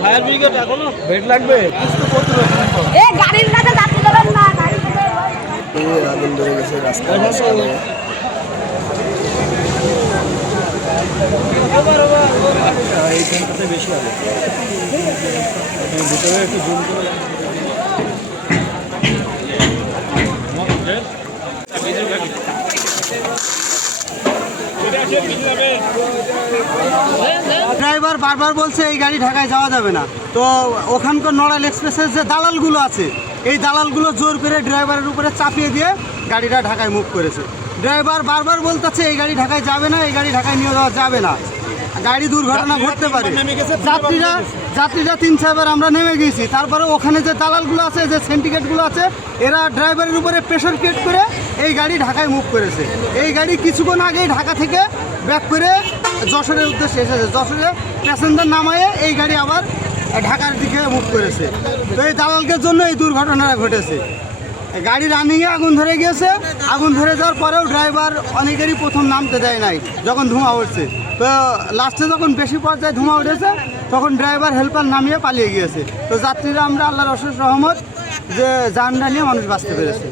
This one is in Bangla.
ফায়ার ব্রিগেড এখনো বেড লাগবে। গাড়ির কাছে যাত্রী ধরেন না, আগুন ধরে গেছে রাস্তা। এইখানটাতে বেশি হবে, ভিতরে একটু জুম করে ড্রাইভার বারবার বলছে এই গাড়ি ঢাকায় যাওয়া যাবে না। তো ওখানকার নড়াইল এক্সপ্রেসের যে দালালগুলো আছে, এই দালালগুলো জোর করে ড্রাইভারের উপরে চাপিয়ে দিয়ে গাড়িটা ঢাকায় মুভ করেছে। ড্রাইভার বারবার বলতেছে এই গাড়ি ঢাকায় যাবে না, এই গাড়ি ঢাকায় নিয়ে যাওয়া যাবে না, গাড়ি দুর্ঘটনা ঘটতে পারে। যাত্রীরা 3-4বার আমরা নেমে গিয়েছি। তারপরে ওখানে যে দালালগুলো আছে, যে সিন্ডিকেটগুলো আছে, এরা ড্রাইভারের উপরে প্রেশার ক্রিয়েট করে এই গাড়ি ঢাকায় মুভ করেছে। এই গাড়ি কিছুক্ষণ আগেই ঢাকা থেকে ব্যাক করে যশোরের উদ্দেশ্যে এসেছে। যশোরে প্যাসেঞ্জার নামায়ে এই গাড়ি আবার ঢাকার দিকে মুভ করেছে। তো এই দালালদের জন্য এই দুর্ঘটনাটা ঘটেছে। গাড়ি রানিংয়ে আগুন ধরে গিয়েছে। আগুন ধরে যাওয়ার পরেও ড্রাইভার অনেকেরই প্রথম নামতে দেয় নাই যখন ধোঁয়া উঠছে। তো লাস্টে যখন বেশি পর্যায়ে ধোঁয়া উঠেছে তখন ড্রাইভার হেল্পার নামিয়ে পালিয়ে গিয়েছে। তো যাত্রীরা আমরা আল্লাহর অশেষ রহমত যে জানটা নিয়ে মানুষ বাঁচতে পেরেছে।